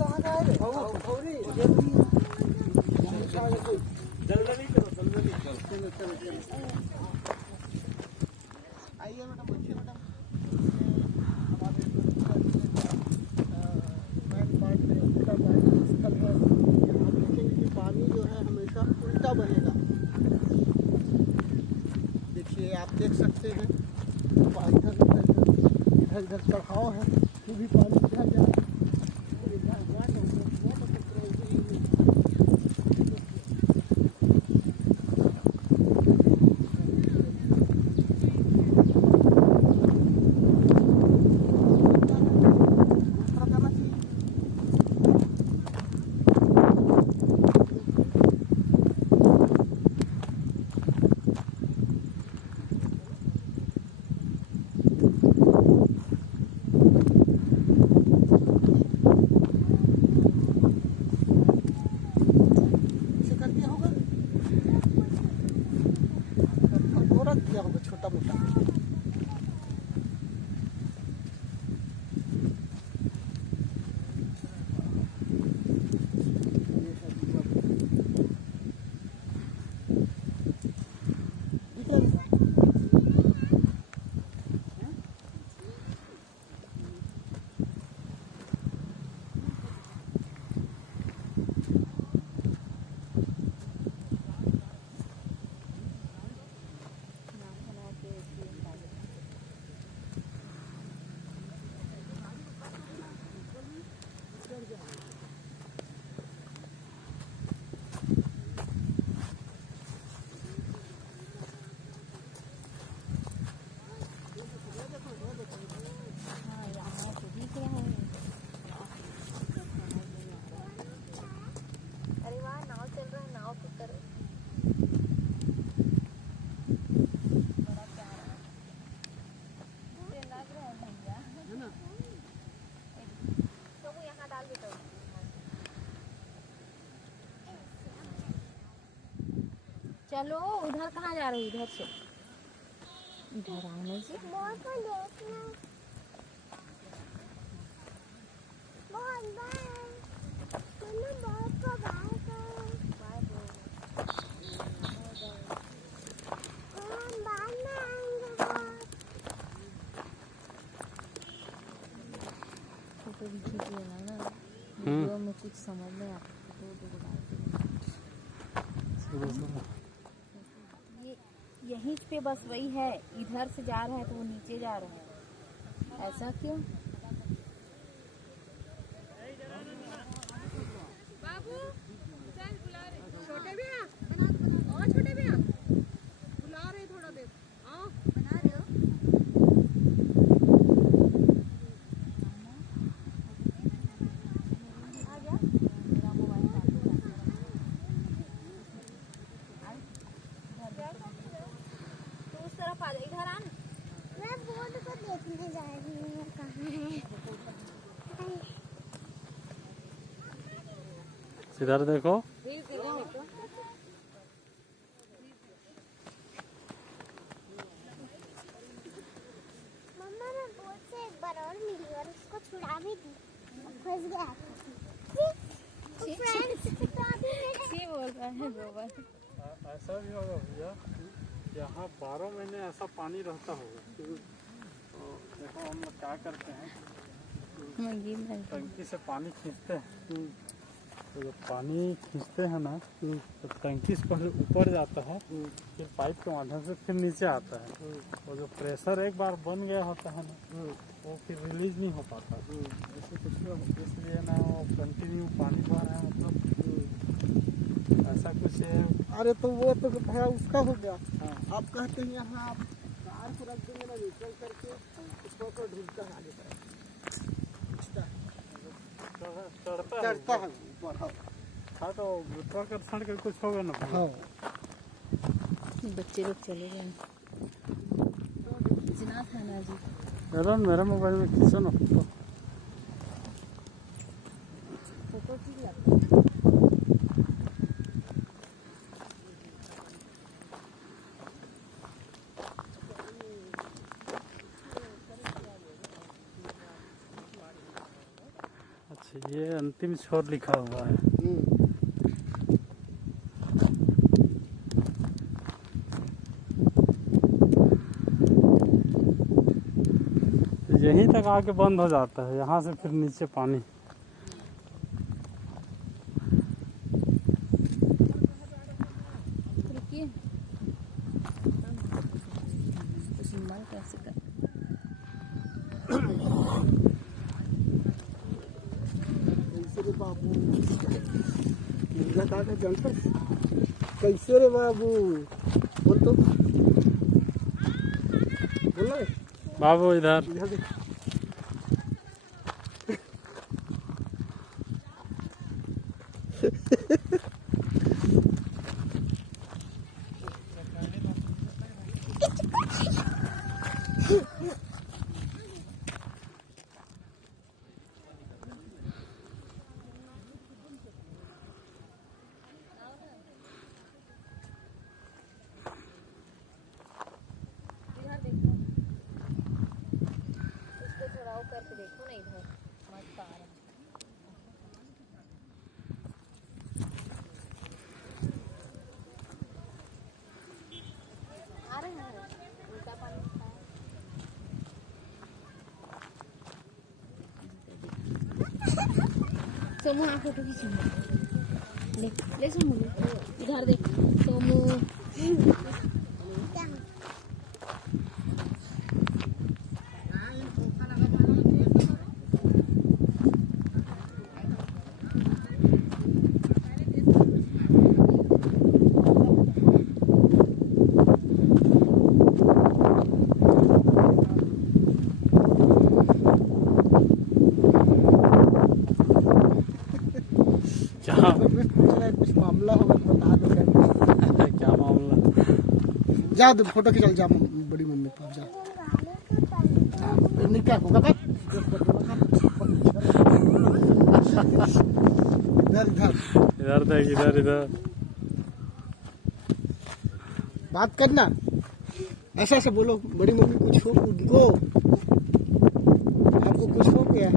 कहाँ गए रे? दलदली करो, दलदली करो। चलो चलो चलो, आइए मैडम, पूछिए मैडम। हमारे मैनपाट में उल्टापानी स्थल है। यहाँ देखेंगे कि पानी जो है हमेशा उल्टा बहेगा। देखिए, आप देख सकते हैं इधर इधर चढ़ाव है, फिर भी पानी इधर जा रहा है। दिया होगा छोटा मोटा। चलो उधर कहाँ जा रहे हो? इधर से इधर आने से फोटो भी खींचिएगा ना, वीडियो में कुछ समझ में आता ये यहीं पे बस वही है। इधर से जा रहा है तो वो नीचे जा रहा है, ऐसा क्यों? बाबू चल, बुला रहे छोटे भैया, और छोटे भैया बुला रहे, थोड़ा देर आओ। बना रहे हो? आ गया मेरा मोबाइल तो उस तरफ आ जा, इधर आ। मैं बोर्ड को देखने जा रही हूँ, कहाँ है? इधर देखो। मम्मा मैं बोट से एक बार और मिली और उसको छुड़ा भी दी, फंस गया। बोल रहा है गोबर। ऐसा भी होगा भैया, यहाँ 12 महीने ऐसा पानी रहता होगा। तो देखो हम लोग क्या करते हैं, टंकी से पानी खींचते हैं। तो जब पानी खींचते हैं ना, तो टंकी से पहले ऊपर जाता है, फिर पाइप के माध्यम से फिर नीचे आता है। और जो प्रेशर एक बार बन गया होता है ना, वो फिर रिलीज नहीं हो पाता। ऐसे कुछ इसलिए ना वो कंटिन्यू पानी बह रहा है, मतलब ऐसा कुछ है। अरे तो वो तो भैया उसका हो गया। हाँ। आप कहते हैं यहाँ आप कार को रख देंगे ना, न्यूट्रल करके उसको तो ढूंढता है आगे तरफ, चढ़ता है ऊपर। हाँ तो गुरुत्वाकर्षण का कुछ होगा ना। हाँ, बच्चे लोग चले गए। खींचना था ना जी। मेरा मोबाइल में खींचो ना फोटो। फोटो ठीक लगता है। अच्छा ये अंतिम छोर लिखा हुआ है। यहीं तक आके बंद हो जाता है, यहाँ से फिर नीचे पानी। रुकिए कैसे कर कैसे रे बाबू जानता कैसे रे बाबू बोल तो बोल रहे बाबू इधर इधर देख इसको थोड़ा और करके देखो ना, इधर मस्त आ रहा है। आ रहे हैं उल्टा पानी सोमू हाँ फोटो खींचो, ले ले सोमू ले, इधर देख सोमू। कुछ मामला होगा तो बता दो। क्या मामला? जा दो फोटो खिंचा जा बड़ी मम्मी पास जा। नहीं क्या होगा इधर इधर इधर देख, इधर इधर बात करना, ऐसा ऐसा बोलो। बड़ी मम्मी कुछ हो उनको, आपको कुछ हो गया?